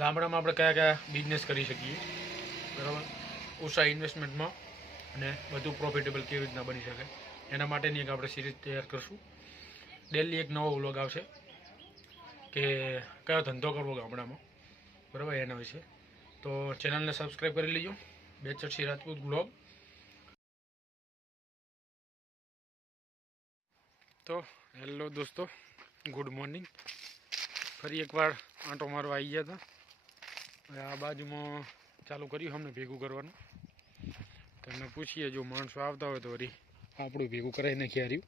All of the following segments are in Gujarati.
ગામડામાં આપણે કયા કયા બિઝનેસ કરી શકીએ, બરાબર, ઓછા ઇન્વેસ્ટમેન્ટમાં અને વધુ પ્રોફિટેબલ કેવી રીતના બની શકે એના માટેની એક આપણે સિરીઝ તૈયાર કરશું. ડેલી એક નવો વ્લોગ આવશે કે કયો ધંધો કરવો ગામડામાં, બરાબર, એના વિશે. તો ચેનલને સબસ્ક્રાઈબ કરી લેજો, બેચરસી રાજપૂત વ્લોગ. તો હેલો દોસ્તો, ગુડ મોર્નિંગ. ફરી એકવાર આંટો મારવા આવી ગયા હતા. હવે આ બાજુમાં ચાલુ કર્યું અમને ભેગું કરવાનું. તમને પૂછીએ, જો માણસો આવતા હોય તો વળી આપણું ભેગું કરાવી નાખી હાર્યું.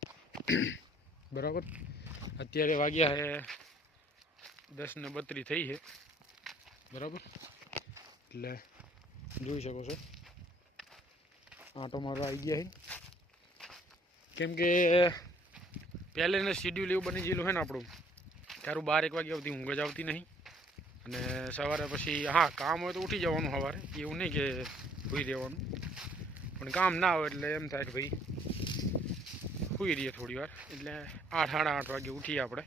બરાબર, અત્યારે વાગ્યા છે 10:32 થઈ છે, બરાબર. એટલે જોઈ શકો છો આંટો મારવા આવી ગયા છે. કેમ કે પહેલેને શેડ્યુલ એવું બની ગયેલું છે ને આપણું, તારું 12-1 વાગ્યા સુધી ઊંઘ જ આવતી નહીં. અને સવારે પછી હા કામ હોય તો ઉઠી જવાનું સવારે, એવું નહીં કે સૂઈ રહેવાનું. પણ કામ ના હોય એટલે એમ થાય કે ભાઈ સૂઈ રહીએ થોડી વાર. એટલે 8-8:30 વાગે ઉઠીએ આપણે.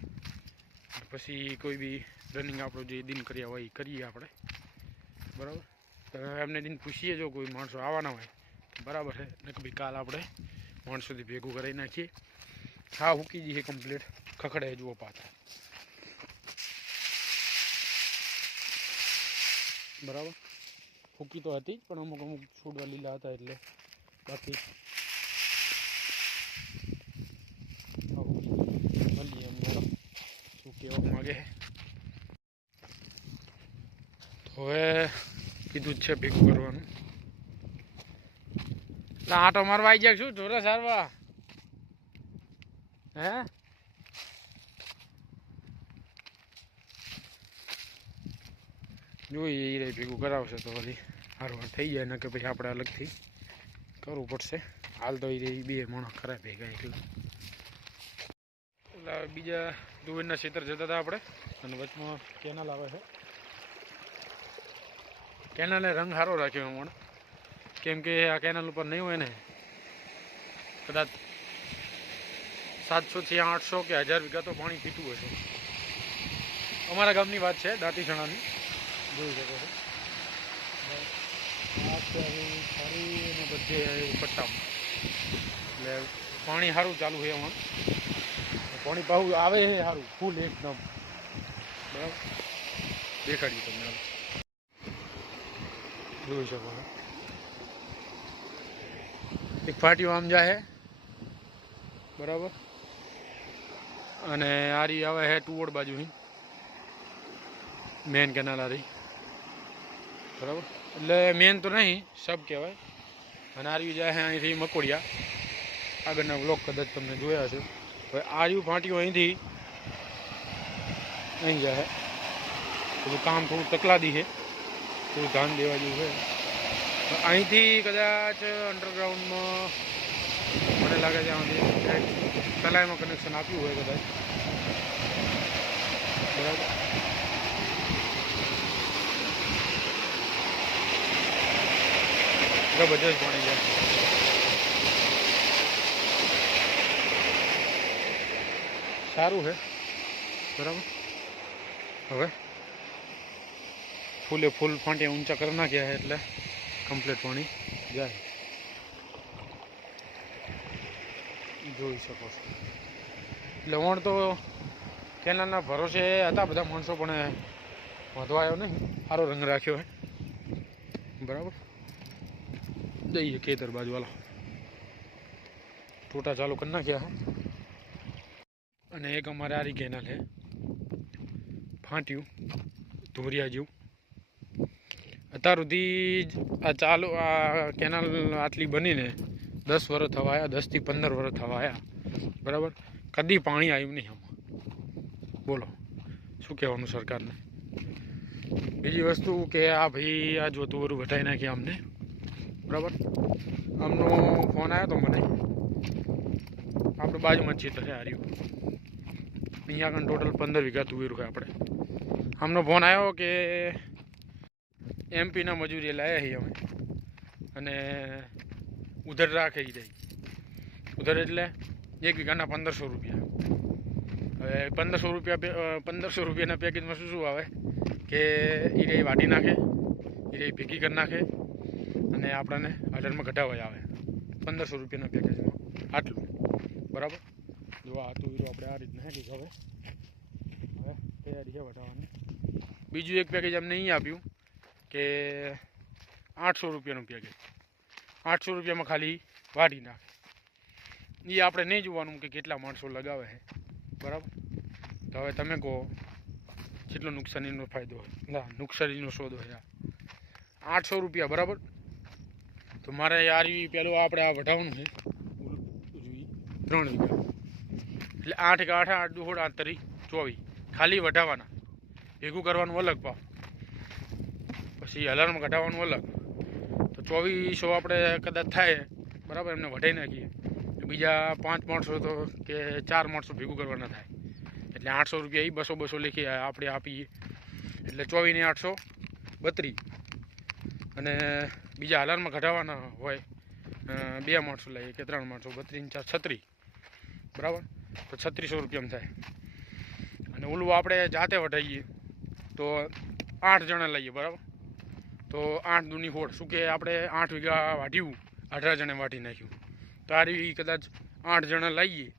પછી કોઈ બી રનિંગ આપણું જે દિનચર્યા હોય એ કરીએ આપણે, બરાબર. તો એમને દિન પૂછીએ, જો કોઈ માણસો આવવાના હોય તો બરાબર છે, ને કે ભાઈ કાલ આપણે માણસોથી ભેગું કરાવી નાખીએ. હા, હુકી જઈએ કમ્પ્લીટ, ખખડે જુઓ પાછા, બરાબર. હુકી તો હતી જ, પણ અમુક છોડવા લીલા હતા એટલે બાકી મળીએ એમ. બરાબર, શું કહેવા માગે. તો હવે કીધું જ છે ભેગું કરવાનું. એટલે આંટો મારવા આવી જાય શું ઢોરા સારવા? હે, જોઈએ એ ભેગું કરાવશે તો વળી સારું થઈ જાય, ને કે પછી આપણે અલગથી કરવું પડશે. હાલ તો એ 2 માણસ ખરા ભેગા એકલા. એટલે બીજા દુવેરના ખેતર જતા હતા આપણે, અને વચમાં કેનાલ આવે છે. કેનાલે રંગ સારો રાખ્યો હમણાં, કેમ કે આ કેનાલ ઉપર નહીં હોય ને કદાચ 700 થી 800 કે 1000 વીઘા તો પાણી પીતું હશે. અમારા ગામની વાત છે, દાંતીસણાની, જોઈ શકો છો. આ સારી ને બધે પટ્ટામાં એટલે પાણી સારું ચાલુ છે હમણાં. પાણી પાછું આવે છે સારું ફૂલ એકદમ, બરાબર. દેખાડ્યું તમને, જોઈ શકો છો. એક ફાટીઓ આમ જાય, બરાબર. અને આરી આવે છે ટુવડ બાજુની મેન કેનાલ આરી, બરાબર. એટલે મેન તો નહીં, સબ કહેવાય. અને આર્યું જાય છે અહીંથી મકોડિયા. આગળના બ્લોક કદાચ તમને જોયા છે. હવે આર્યું ફાંટ્યું અહીંથી અહીં જાય. બધું કામ થોડું તકલાદી છે, થોડું ધ્યાન દેવા જેવું છે. અહીંથી કદાચ અંડરગ્રાઉન્ડમાં મને લાગે છે અહીંથી તલાઈમાં કનેક્શન આપ્યું હોય કદાચ, બરાબર. જબરજસ્ત પાણી જાય, સારું છે, બરાબર. હવે ફૂલે ફૂલ ફાંટિયા ઊંચા કરી નાખ્યા છે એટલે કમ્પ્લીટ પાણી જાય, જોઈ શકો છો. એટલે વણ તો કેનાલના ભરોસે હતા બધા માણસો, પણ વધવા આવ્યો નહીં, સારો રંગ રાખ્યો છે, બરાબર. જઈએ ખેતર બાજુ, વાલા ટોટા ચાલુ કરી નાખ્યા. અને એક અમારે આરી કેનાલ છે ફાંટ્યું ધોરિયા જેવું. અત્યાર સુધી આ ચાલુ આ કેનાલ આટલી બનીને 10 વર્ષ થવા આવ્યા, 10 થી 15 વર્ષ થવા આવ્યા, બરાબર. કદી પાણી આવ્યું નહીં આમાં, બોલો શું કહેવાનું સરકારને. બીજી વસ્તુ કે આ ભાઈ આ જોતું વરું ઘટાઈ નાખ્યા અમને, બરાબર. આમનો ફોન આવ્યો તો મને, આપણે બાજુમાં જ છીએ તો હાર્યું. અહીંયા આગળ ટોટલ 15 વીઘા તુવેરું છે આપણે. આમનો ફોન આવ્યો કે એમપીના મજૂરી લાવ્યા છીએ અમે, અને ઉધર રાખી જાય. ઉધર એટલે 1 વીઘાના 1500 રૂપિયા. હવે 1500 રૂપિયાના પેકેજમાં શું શું આવે કે એ રે વાટી નાખે, એ રે ભેગી કરી નાખે અને આપણને હજારમાં ઘટાવા આવે 1500 રૂપિયાના પેકેજમાં આટલું, બરાબર. જો આ તુવેરું આપણે આ રીતના હે હવે તૈયારી છે વટાવવાની. બીજું એક પેકેજ અમને અહીં આપ્યું કે 800 રૂપિયાનું પેકેજ, 800 રૂપિયામાં ખાલી વાટી નાખે. એ આપણે નહીં જોવાનું કે કેટલા માણસો લગાવે છે, બરાબર. તો હવે તમે કહો કેટલો નુકસાનીનો ફાયદો હોય, ના નુકસાનીનો સોદો છે. 800 રૂપિયા, બરાબર. તો મારે યાર પેલું આપણે આ વઢાવવાનું છે 3 વીઘા, એટલે 8 કે 8 8 16 8 તરી 24 ખાલી વઢાવવાના, ભેગું કરવાનું અલગ ભાવ, પછી હલારમાં ઘટાડવાનું અલગ. તો 2400 આપણે કદાચ થાય, બરાબર, એમને વઢાઈ નાખીએ તો બીજા 5 માણસો તો કે 4 માણસો ભેગું કરવાના થાય, એટલે 800 રૂપિયા એ 200 લેખી આપણે આપીએ, એટલે 24 ને 800 32. અને બીજા હલારમાં ઘટાડવાના હોય 2 માણસો લઈએ કે 3 માણસો, 32 4 36, બરાબર. તો 3600 રૂપિયામાં થાય. અને ઓલું આપણે જાતે વઢાઈએ તો 8 જણા લઈએ, બરાબર. તો 8 દૂની 16, શું કે આપણે 8 વીઘા વાઢ્યું, 18 જણે વાઢી નાખ્યું. તો આ રીતે કદાચ 8 જણા લઈએ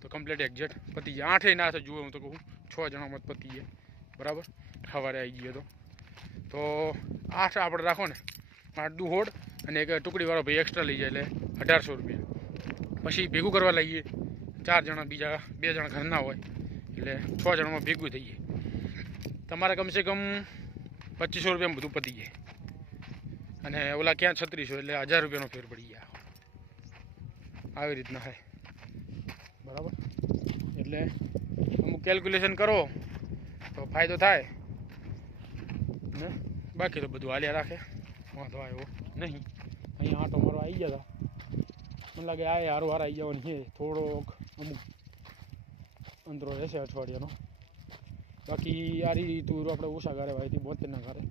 તો કમ્પ્લીટ એક્ઝેક્ટ પતી જાય. 8 ના થાય, જુઓ હું તો કહું 6 જણામાં જ પતી જાય, બરાબર. સવારે આવી ગઈએ તો 8 આપણે રાખો ને, 8 દુ હોડ અને એક ટુકડીવાળો ભાઈ એક્સ્ટ્રા લઈ જાય એટલે 1800 રૂપિયા. પછી ભેગું કરવા લઈએ 4 જણા, બીજા 2 જણા ઘરના હોય એટલે 6 જણામાં ભેગું થઈ જાય. તમારે કમસે કમ 2500 રૂપિયામાં બધું પતી જાય. અને ઓલા ક્યાં 3600, એટલે 1000 રૂપિયાનો ફેર પડી ગયા. આવી રીતના થાય, બરાબર. એટલે અમુક કેલ્ક્યુલેશન કરો તો ફાયદો થાય ને, બાકી તો બધું હાલ્યા રાખે, વાંધો આવ્યો નહીં. અહીંયા આંટો મારો આવી ગયા હતા, મને લાગે આ હારું હાર આવી જવાની છે. થોડોક અમુક અંતરો રહેશે અઠવાડિયાનો. બાકી આરી તુર આપણે ઓછા ગારે વાયથી 72ના ગારે.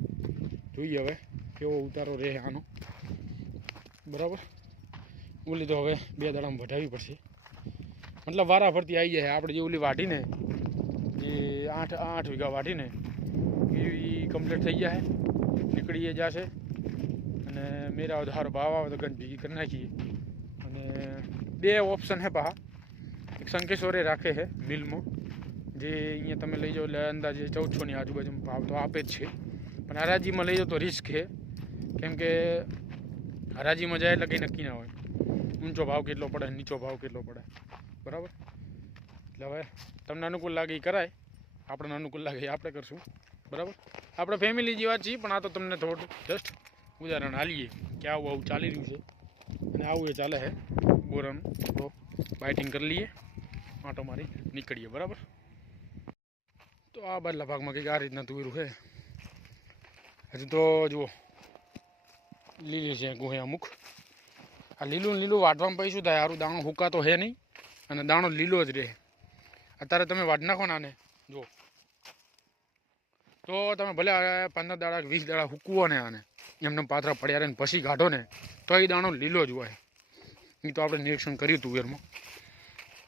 જોઈએ હવે કેવો ઉતારો રહે આનો, બરાબર. ઓલી તો હવે 2 દાડામાં વઢાવી પડશે, મતલબ વારા ફરતી આવી જાય. આપણે જે ઓલી વાઢીને જે 8 વીઘા વાઢીને એ કમ્પ્લીટ થઈ જાય, નીકળીએ જશે. અને મેરા વધારો ભાવ આવે તો ગંજ ભેગી કરી નાખીએ. અને 2 ઓપ્શન છે પા, એક શંકેશ્વરે રાખે છે મિલમાં, જે અહીંયા તમે લઈ જાઓ એટલે અંદાજે 1400ની આજુબાજુમાં ભાવ તો આપે જ છે. પણ હરાજીમાં લઈ જાઓ તો રિસ્ક છે, કેમ કે હરાજીમાં જાય એટલે કંઈ નક્કી ના હોય, ઊંચો ભાવ કેટલો પડે, નીચો ભાવ કેટલો પડે, બરાબર. એટલે હવે તમને અનુકૂળ લાગે એ કરાય, આપણને અનુકૂળ લાગે એ આપણે કરશું, બરાબર. આપણે ફેમિલી જેવા છીએ, પણ આ તો તમને થોડું જસ્ટ ઉદાહરણ હાલીએ કે આવું ચાલી રહ્યું છે. અને આવું એ ચાલે છે બોરાનું. તો બાઇટિંગ કરી લઈએ, આંટો મારી નીકળીએ, બરાબર. તો આ બાજલા ભાગમાં કંઈક આ રીતના તુવેરું છે. હજુ તો જુઓ લીલી છે ગુહે અમુક. આ લીલું લીલું વાટવામાં પછી શું થાય, સારું દાણો હુકાતો છે નહીં અને દાણો લીલો જ રહે. અત્યારે તમે વાટ નાખો ને આને, જુઓ તો તમે ભલે 15 દાડા 20 દાડા હૂકવો ને આને, એમને પાથરા પડ્યા રહે ને પછી કાઢો ને તો એ દાણો લીલો જ હોય. એ તો આપણે નિરીક્ષણ કર્યું તુવેરમાં,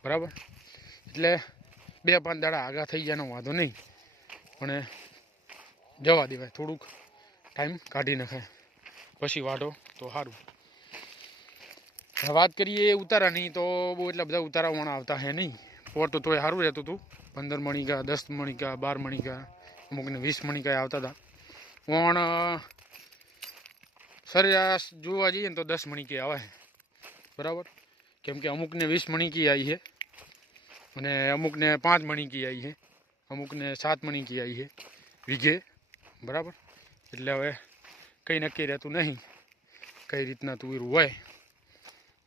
બરાબર. એટલે 2-5 દાડા આગા થઈ જાય એનો વાંધો નહીં, પણ જવા દેવાય, થોડુંક ટાઈમ કાઢી નખાય પછી વાઢો તો સારું. વાત કરીએ ઉતારાની તો બહુ એટલા બધા ઉતારાવાળા આવતા હે નહીં. પોર તો તોય સારું રહેતું હતું, 15 મણિકા, 10 મણિકા, 12 મણિકા, અમુકને 20 મણિકા આવતા હતા. પણ સરેરાશ જોવા જઈએ ને તો 10 મણિકે આવે, બરાબર. કેમ કે અમુકને 20 મણિકી આવી છે, અને અમુકને 5 મણિકી આવી છે, અમુકને 7 મણિકી આવી છે વીઘે, બરાબર. એટલે હવે કંઈ નક્કી રહેતું નહીં કઈ રીતના તુવેરું હોય,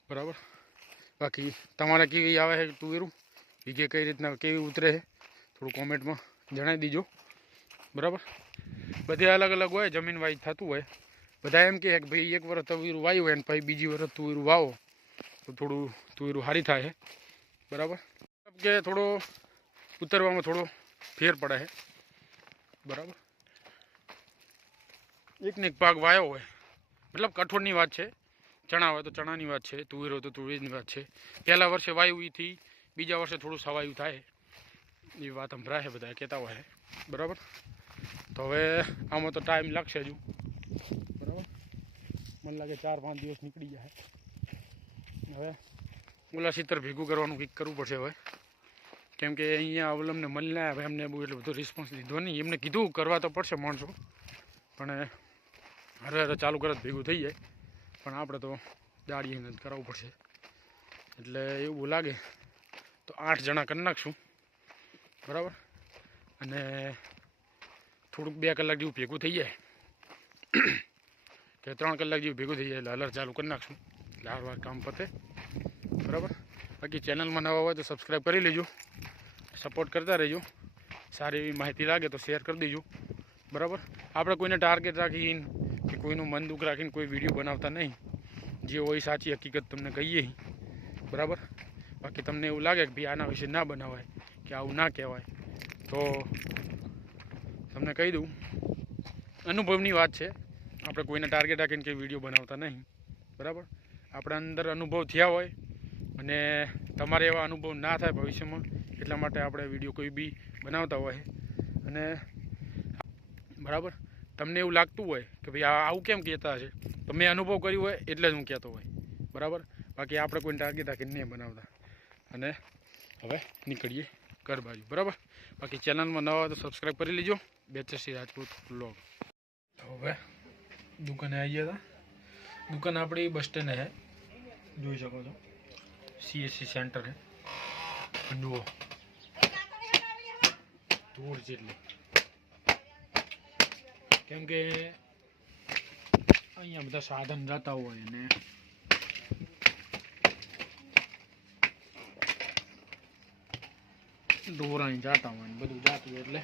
બરાબર. બાકી તમારે કેવી આવે છે તુવેરું, વીઘે કઈ રીતના કેવી ઉતરે છે, થોડું કોમેન્ટમાં જણાવી દીજો, બરાબર. બધે અલગ અલગ હોય, જમીન વાઇઝ થતું હોય. બધા એમ કહે કે ભાઈ એક વર્ષ તુવેરું વાવ્યું હોય ને પછી બીજી વર્ષ તુવેરું વાવો તો થોડું તુવેરું સારી થાય, બરાબર. કે થોડો ઉતરવામાં થોડો ફેર પડે છે, બરાબર. એકને એક પાક વાયો હોય, મતલબ કઠોળની વાત છે, ચણા હોય તો ચણાની વાત છે, તુવેર હોય તો તુવેરની વાત છે. પહેલા વર્ષે વાયું એથી બીજા વર્ષે થોડું સવાયું થાય, એ વાત સંભળાય છે, બધા કહેતા હોય બરાબર. તો હવે આમાં તો ટાઈમ લાગશે હજુ બરાબર. મને લાગે 4-5 દિવસ નીકળી જાય. હવે ઓલા સીતર ભેગું કરવાનું કંઈક કરવું પડશે હવે, કેમ કે અહીંયા અવલંબને મળીને હવે એમને બહુ એટલો બધો રિસ્પોન્સ દીધો નહીં. એમને કીધું કરવા તો પડશે માણસો, પણ હવે ચાલુ કરે ભેગું થઈ જાય. પણ આપણે તો દાડીને કરાવવું પડશે. એટલે એવું લાગે તો 8 જણા કરી નાખશું બરાબર. અને થોડુંક 2 કલાક જેવું ભેગું થઈ જાય કે 3 કલાક જેવું ભેગું થઈ જાય એટલે અલર ચાલુ કરી નાખશું. એટલે વાર કામ પતે બરાબર. બાકી ચેનલમાં નવા હોય તો સબસ્ક્રાઈબ કરી લેજો, સપોર્ટ કરતા રહેજો. સારી એવી માહિતી લાગે તો શેર કરી દેજો બરાબર. આપણે કોઈને ટાર્ગેટ રાખીને કે કોઈનું મન દુઃખ રાખીને કોઈ વિડીયો બનાવતા નહીં. જે હોય સાચી હકીકત તમને કહીએ બરાબર. બાકી તમને એવું લાગે કે ભાઈ આના વિશે ના બનાવાય કે આવું ના કહેવાય તો તમને કહી દઉં, અનુભવની વાત છે. આપણે કોઈને ટાર્ગેટ રાખીને કંઈ વિડીયો બનાવતા નહીં બરાબર. આપણા અંદર અનુભવ થયા હોય અને તમારે એવા અનુભવ ના થાય ભવિષ્યમાં, એટલા માટે આપણે વિડીયો કોઈ બી બનાવતા હોય. અને બરાબર તમને એવું લાગતું હોય કે ભાઈ આવું કેમ કહેતા હશે, તો મેં અનુભવ કર્યું હોય એટલે જ હું કહેતો હોય બરાબર. બાકી આપણે કોઈને ટાર્ગેટ રાખીને નહીં બનાવતા. અને હવે નીકળીએ ઘર બાજુ બરાબર. બાકી ચેનલમાં નવા હોય તો સબસ્ક્રાઈબ કરી લેજો. બેચરસી રાજપૂત વ્લોગ. તો હવે દુકાને આવી ગયા હતા. દુકાન આપણી બસ સ્ટેન્ડ છે, જોઈ શકો છો. CSC સેન્ટર છે. જુઓ ધૂળ જેટલી, કેમ કે અહીંયા બધા સાધન જતા હોય અને ઢોરાણી જતા હોય ને બધું જાતું હોય એટલે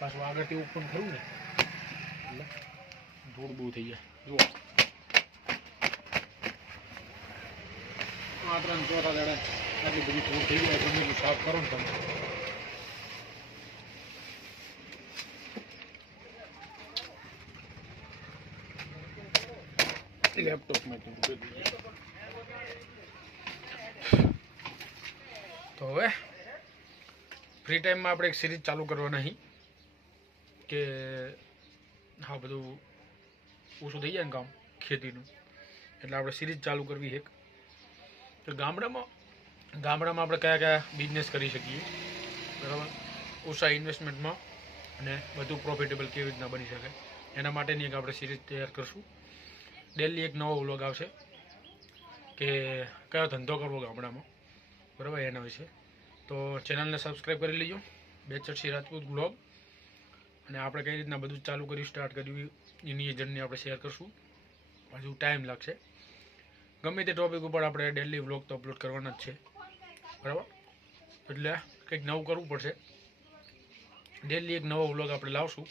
પાછું આગળથી ઓપન ખરું ને એટલે ધૂળ બહુ થઈ જાય. જુઓ 3-4 દાડા આટલી બધી ધૂળ થઈ જાય. તમે એટલું સાફ કરો ને તમે. લેપટોપમાં તો હવે ફ્રી ટાઈમમાં આપણે એક સિરીઝ ચાલુ કરવાના અહીં કે હા બધું ઓછું થઈ જાય ને કામ ખેતીનું, એટલે આપણે સિરીઝ ચાલુ કરવી એક તો ગામડામાં આપણે કયા કયા બિઝનેસ કરી શકીએ બરાબર, ઓછા ઇન્વેસ્ટમેન્ટમાં અને વધુ પ્રોફિટેબલ કેવી રીતના બની શકે એના માટેની એક આપણે સિરીઝ તૈયાર કરશું. ડેલી એક નવો વ્લોગ આવશે કે કયો ધંધો કરવો ગામડામાં બરાબર એના વિશે. તો ચેનલને સબસ્ક્રાઈબ કરી લેજો, બેચરસી રાજપૂત વ્લોગ. અને આપણે કઈ રીતના બધું ચાલુ કર્યું, સ્ટાર્ટ કર્યું એની એ જર્ની આપણે શેર કરશું. હજુ ટાઈમ લાગશે. ગમે તે ટોપિક ઉપર આપણે ડેલી વ્લોગ તો અપલોડ કરવાના જ છે બરાબર. એટલે કંઈક નવું કરવું પડશે. ડેલી એક નવો વ્લોગ આપણે લાવશું.